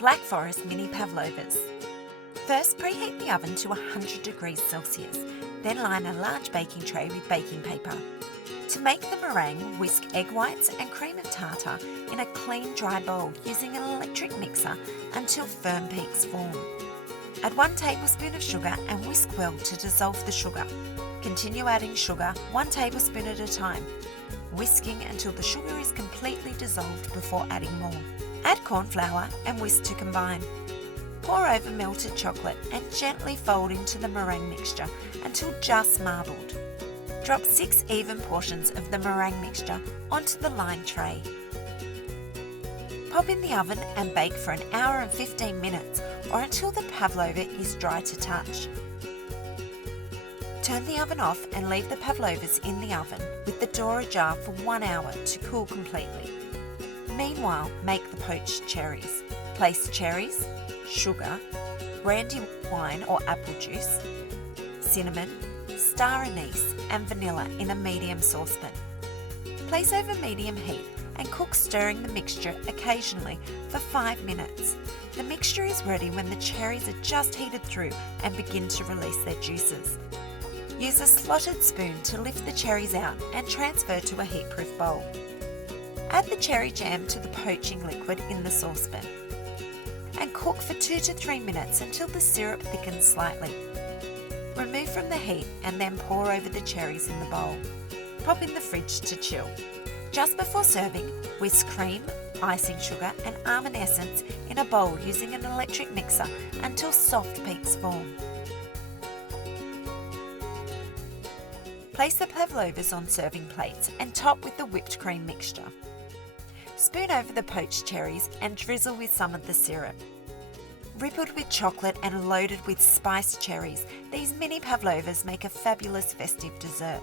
Black Forest mini Pavlovas. First, preheat the oven to 100 degrees Celsius, then line a large baking tray with baking paper. To make the meringue, whisk egg whites and cream of tartar in a clean, dry bowl using an electric mixer until firm peaks form. Add 1 tablespoon of sugar and whisk well to dissolve the sugar. Continue adding sugar 1 tablespoon at a time, whisking until the sugar is completely dissolved before adding more. Add corn flour and whisk to combine. Pour over melted chocolate and gently fold into the meringue mixture until just marbled. Drop 6 even portions of the meringue mixture onto the lined tray. Pop in the oven and bake for an hour and 15 minutes or until the pavlova is dry to touch. Turn the oven off and leave the pavlovas in the oven with the door ajar for 1 hour to cool completely. Meanwhile, make the poached cherries. Place cherries, sugar, brandy wine or apple juice, cinnamon, star anise and vanilla in a medium saucepan. Place over medium heat and cook, stirring the mixture occasionally for 5 minutes. The mixture is ready when the cherries are just heated through and begin to release their juices. Use a slotted spoon to lift the cherries out and transfer to a heatproof bowl. Add the cherry jam to the poaching liquid in the saucepan and cook for 2 to 3 minutes until the syrup thickens slightly. Remove from the heat and then pour over the cherries in the bowl. Pop in the fridge to chill. Just before serving, whisk cream, icing sugar and almond essence in a bowl using an electric mixer until soft peaks form. Place the pavlovas on serving plates and top with the whipped cream mixture. Spoon over the poached cherries and drizzle with some of the syrup. Rippled with chocolate and loaded with spiced cherries, these mini pavlovas make a fabulous festive dessert.